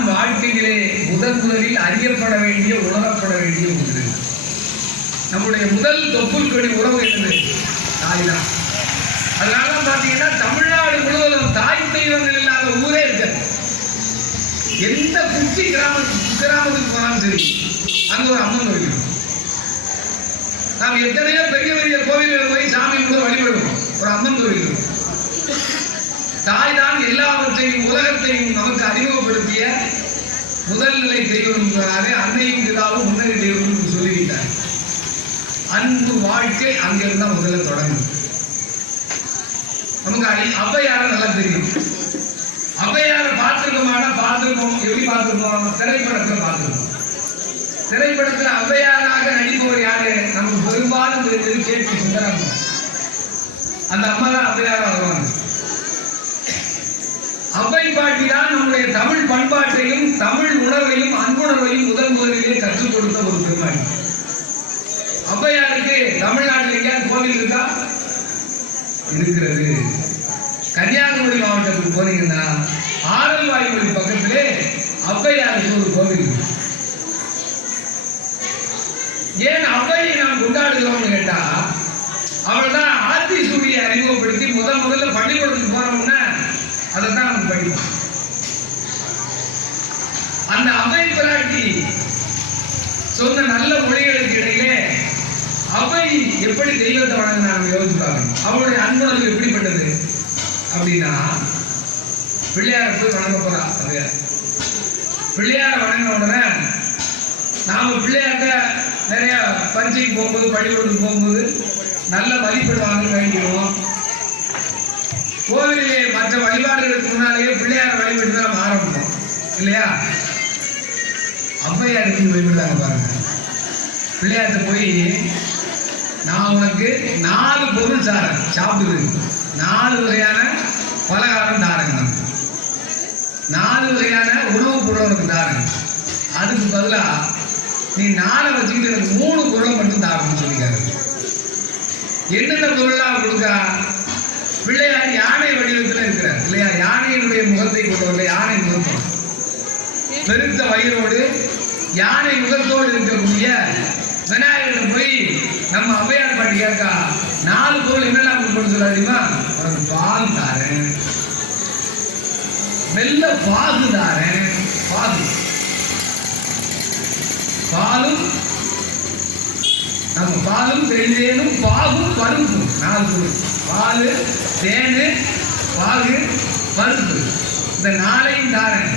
தான் வாழ்க்கையிலே முதலில் அறியப்பட வேண்டிய உணரப்பட வேண்டிய ஒன்று. நம்முடைய முதல் தொப்புள் கொடி உறவு என்பது தாய் தான். அதனால பார்த்தீங்கன்னா தமிழ்நாடு முழுவதும் தாய் தெய்வங்கள் இல்லாத ஊரே இருக்காது. எந்த குட்டி கிராமத்துக்கு போனாலும் சரி அங்க ஒரு அம்மன் கோயில். நாம் எத்தனையோ பெரிய பெரிய கோவில்கள் போய் சாமி கூட வழிபடுவோம், ஒரு அம்மன் கோவில். தாய் தான் எல்லாவற்றையும் உலகத்தையும் நமக்கு அறிமுகப்படுத்திய முதல் நிலை தெய்வம் என்பதாலே அன்னையும் பிதாவும் முன்னணி தெய்வம் சொல்லிவிட்டார். அன்பு வாழ்க்கை அங்கிருந்தா முதல்ல தொடங்கும். நமக்கு ஔவையார நல்லா தெரியும். ஔவையார பார்த்திருக்கோம். எப்படி பார்த்திருக்கோம்? திரைப்படத்தில் பார்த்திருக்கோம். திரைப்படத்தில் ஔவையாராக நடிப்பவர் யாரு? நமக்கு பெரும்பாலும் தெரிஞ்சது கே.பி. சுந்தராமன். அந்த அம்மா தான் ஔவையாரா வருவாங்க. ஔவை பாட்டி தான் நம்முடைய தமிழ் பண்பாட்டையும் தமிழ் உணர்வையும் அன்புணர்வையும் முதலிலே கற்றுக் கொடுத்த ஒரு பெருமாள். ஔவையாருக்கு தமிழ்நாட்டில் எங்கேயாவது கோவில் இருக்கா? இருக்கிறது. கன்னியாகுமரி மாவட்டத்துக்கு போனீங்கன்னா ஆரல்வாய்மொழி பக்கத்திலே ஔவையாருக்கு ஒரு கோவில் இருக்கு. ஏன் ஔவையை நாம் கொண்டாடுகிறோம்னு கேட்டா, அவள் தான் ஆத்தி சூரியை அறிமுகப்படுத்தி முதல்ல பள்ளிக்கூடத்துக்கு போனோம்னா அதை தான் நம்ம படிப்போம். அந்த ஔவை பிராட்டி சொன்ன நல்ல மொழிகளுக்கு இடையிலே ஔவை எப்படி தெய்வத்தை வணங்கினா நம்ம யோசிச்சு பார்க்கணும். அவளுடைய அன்புணர்வு எப்படிப்பட்டது அப்படின்னா, பிள்ளையார போய் வணங்க போறா. பிள்ளையார வணங்கின உடனே நாம பிள்ளையார்ட்ட நிறைய பரீட்சைக்கு போகும்போது பள்ளிக்கூடத்துக்கு போகும்போது நல்ல மதிப்பெண் வாங்க வேண்டிடுவோம். கோவிலே மற்ற வழிபாடுகளுக்கு முன்னாலேயே பிள்ளையார வழிபட்டு தான் நம்ம ஆரம்பிப்போம் இல்லையா? ஔவையாருக்கு வழிபடுறாங்க பாருங்க. பிள்ளையார்ட்ட போய் நான் உனக்கு 4 பொருள் சாரேன், சாப்பிடுது 4 வகையான பலகாரம் தாரங்க, 4 வகையான உணவுப் பொருள் உனக்கு தாரேன். அதுக்கு பதிலா நீ 4 வச்சுக்கிட்டு எனக்கு 3 பொருளை மட்டும் தாரணும்னு சொல்லிக்காரு. என்னென்ன பொருளாக கொடுக்கா? பிள்ளையார் யானை வடிவத்தில் இருக்கிறார் இல்லையா? யானையினுடைய முகத்தை கொண்டவர்கள், யானை முகத்தோடு பெருத்த வயிறோடு யானை முகத்தோடு இருக்கக்கூடிய விநாயகர் போய் நம்ம ஔவையார் பாட்டி கேட்கா, 4 பொருள் என்னெல்லாம் கொடுக்கணும்னு சொல்லாதீமா? உனக்கு பால் தாரேன், வெள்ள பாகு தாரேன், பாலும் நம்ம பாலும் தேனும் பாகும் பருப்பும் 4 பொருள். பால், தேன், பாகு, பருப்பு, இந்த 4ஐயும் தாரேன்.